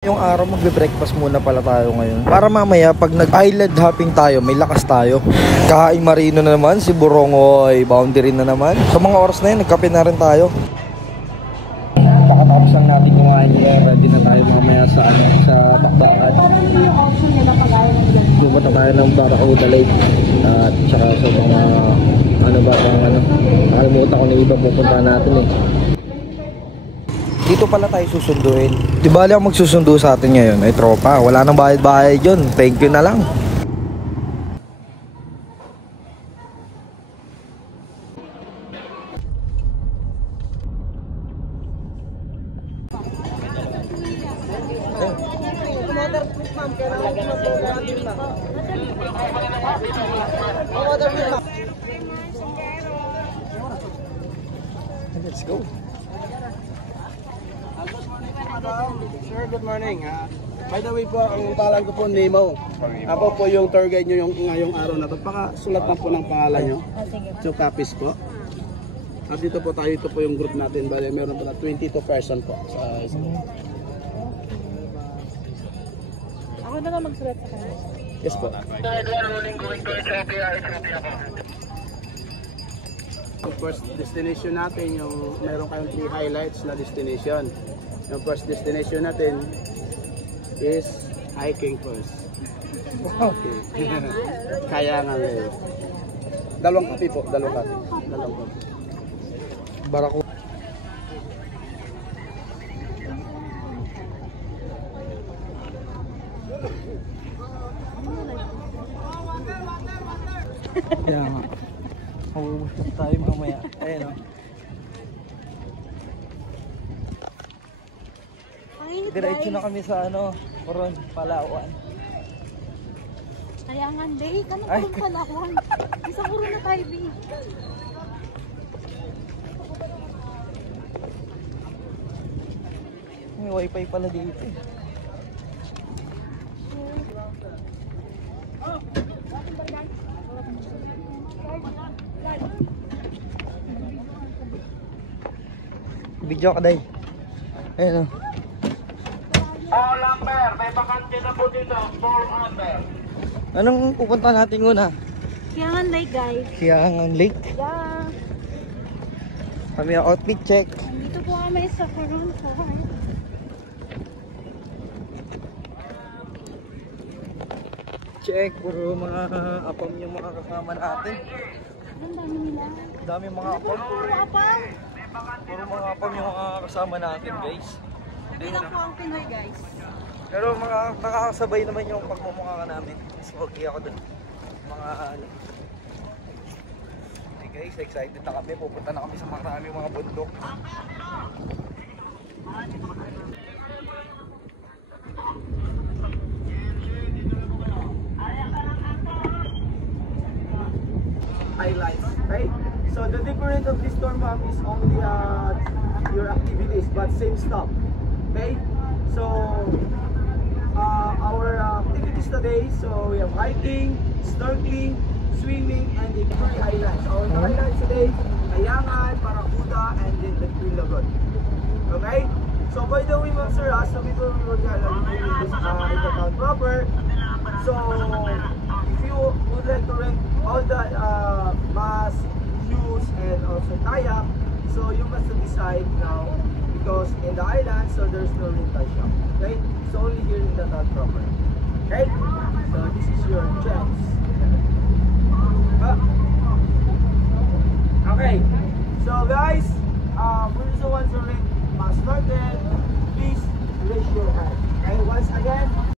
Yung araw magbe-breakfast muna pala tayo ngayon. Para mamaya pag nag-island hopping tayo, may lakas tayo. Kahaing Marino na naman, si Burongoy, boundary na naman. Sa mga oras na yun, nagkape na rin tayo. Pakatapos lang natin kumain nila, ready na tayo mamaya sa bakbakan. Pupunta tayo ng Barracuda Lake. At saka sa mga nakalimutan ko na iba pupunta natin eh. Dito pala tayo susunduin. Di bali ang magsusundo sa atin ngayon ay tropa. Wala nang bayad-bayad yun. Thank you na lang. Let's go. Sir, good morning. By the way po, ang pangalan ko po Nemo. Ako po yung tour guide nyo ngayong araw na ito. Pakasulat na po ng pangalan nyo. So, copies po. At dito po tayo, ito po yung group natin. Bale, meron po na 22 person po. Ako na nga magsulat sa kanya. Yes po. Yung first destination natin, yung meron kayong 3 highlights na destination. Yung first destination natin is hiking first. Okay. Kaya nga ngayon. Dalawang kape po, dalawang kape. Barako. Kaya nga. Mauubos tayo mamaya. Ayan o. Diretso na kami sa Coron, Palawan. Kayangan, Day. Kanong Coron, Palawan? Isa Coron na tayo, Day. May wifi pala dito eh. Video ka, Day. Ayan o. All number, may bakante na po dito, 4 number. Anong pupunta natin una? Kayangan Lake, guys. Kayangan Lake. Yeah. Kami ang outfit check. Dito po kami sa Coron. Check, puro mga apam yung mga kasama natin. Ang dami nila. Dami mga apam. Puro apang. Puro mga apam yung mga kasama natin, guys. Bilang po ang Pinoy, guys. Pero mga nakakasabay naman yung pagmumukha ka namin. Mas okay ako dun. Mga hey guys, excited na kami. Pupunta na kami sa maraming mga bundok. Highlights, right? So the difference of this storm map is only your activities, but same stuff. Okay? So our activities today, so we have hiking, snorkeling, swimming, and the 3 highlights. Our highlights today, Kayangan, Barracuda, and then the Twin Lagoon. Okay? So by the way, Ma'am Sir, some people will tell in the town proper. So if you would like to rent all the mask, shoes, and also kayak, so you must decide now because in the island, so there's no rental shop. Okay? It's only here in the town proper. Okay? So this is your chance. Okay. So guys, for the ones who rent mask, please raise your hand. Okay? Once again.